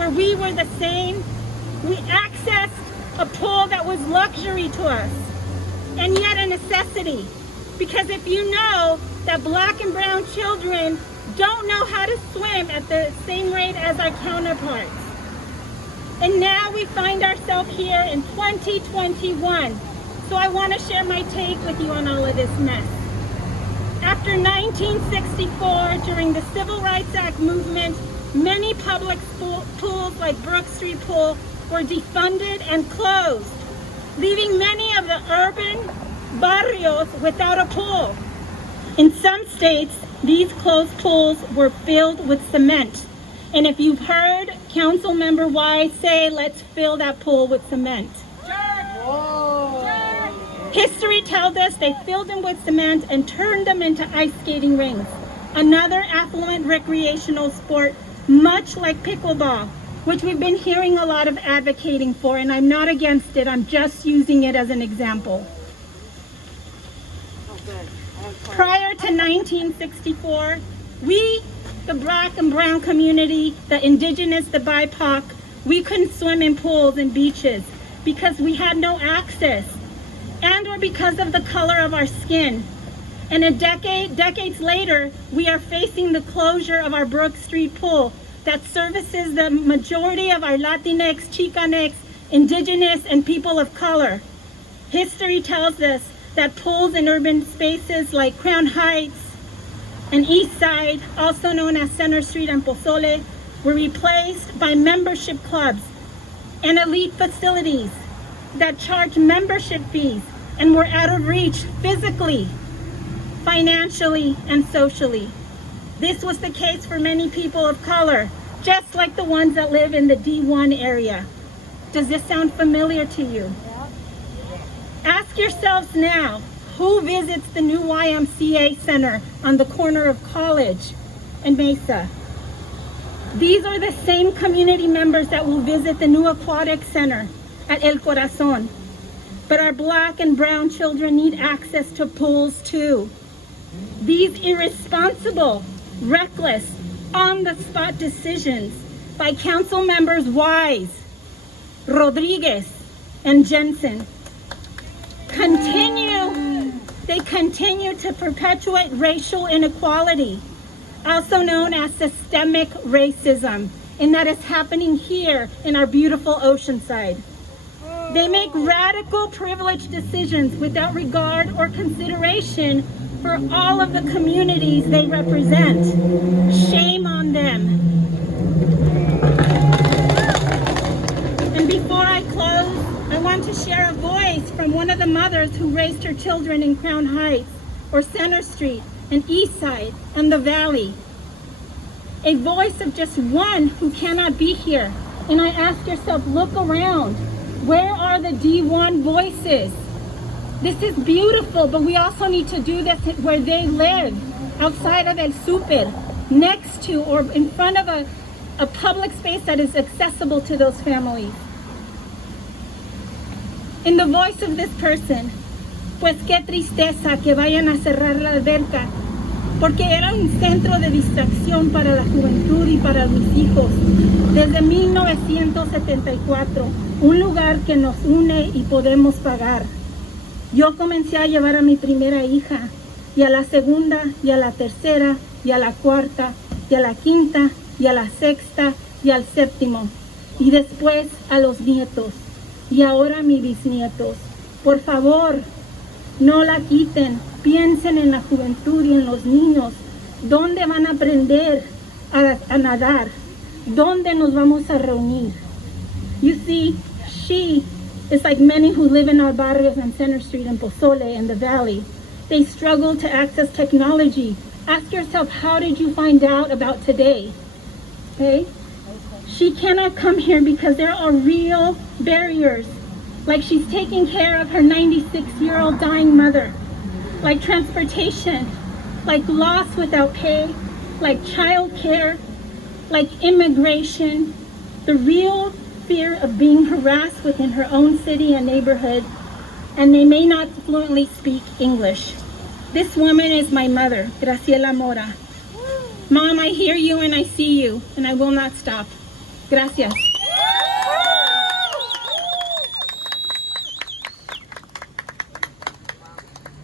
where we were the same, we accessed a pool that was luxury to us, and yet a necessity. Because if you know that black and brown children don't know how to swim at the same rate as our counterparts. And now we find ourselves here in 2021. So I want to share my take with you on all of this mess. After 1964, during the Civil Rights Act movement, many public pools like Brook Street Pool were defunded and closed, leaving many of the urban barrios without a pool. In some states, these closed pools were filled with cement. And if you've heard Council Member Wise say, let's fill that pool with cement. History tells us they filled them with cement and turned them into ice skating rinks, another affluent recreational sport, much like pickleball, which we've been hearing a lot of advocating for, and I'm not against it, I'm just using it as an example. Prior to 1964, we, the black and brown community, the indigenous, the BIPOC, we couldn't swim in pools and beaches because we had no access, and or because of the color of our skin. And decades later, we are facing the closure of our Brook Street Pool that services the majority of our Latinx, Chicanx, indigenous, and people of color. History tells us that pools in urban spaces like Crown Heights and East Side, also known as Center Street and Pozole, were replaced by membership clubs and elite facilities that charge membership fees and were out of reach physically, financially, and socially. This was the case for many people of color, just like the ones that live in the D1 area. Does this sound familiar to you? Ask yourselves now, who visits the new YMCA Center on the corner of College and Mesa? These are the same community members that will visit the new Aquatic Center at El Corazon. But our black and brown children need access to pools too. These irresponsible, reckless, on-the-spot decisions by council members Wise, Rodriguez, and Jensen continue to perpetuate racial inequality, also known as systemic racism, and that is happening here in our beautiful Oceanside. They make radical privilege decisions without regard or consideration for all of the communities they represent. Shame on them. And before I close, I want to share a voice from one of the mothers who raised her children in Crown Heights, or Center Street, and East Side, and the Valley. A voice of just one who cannot be here. And I ask yourself, look around. Where are the D1 voices? This is beautiful, but we also need to do this where they live, outside of El Super, next to or in front of a public space that is accessible to those families. In the voice of this person, pues qué tristeza que vayan a cerrar la alberca, porque era un centro de distracción para la juventud y para mis hijos. Desde 1974, un lugar que nos une y podemos pagar. Yo comencé a llevar a mi primera hija, y a la segunda, y a la tercera, y a la cuarta, y a la quinta, y a la sexta, y al séptimo, y después a los nietos, y ahora mis bisnietos. Por favor, no la quiten, piensen en la juventud y en los niños. ¿Dónde van a aprender a nadar? ¿Dónde nos vamos a reunir? You see, she is like many who live in our barrios on Center Street and Pozole and the Valley. They struggle to access technology. Ask yourself, how did you find out about today? Okay? She cannot come here because there are real barriers, like she's taking care of her 96-year-old dying mother, like transportation, like loss without pay, like child care, like immigration, the real fear of being harassed within her own city and neighborhood, and they may not fluently speak English. This woman is my mother, Graciela Mora. Mom, I hear you and I see you, and I will not stop. Gracias.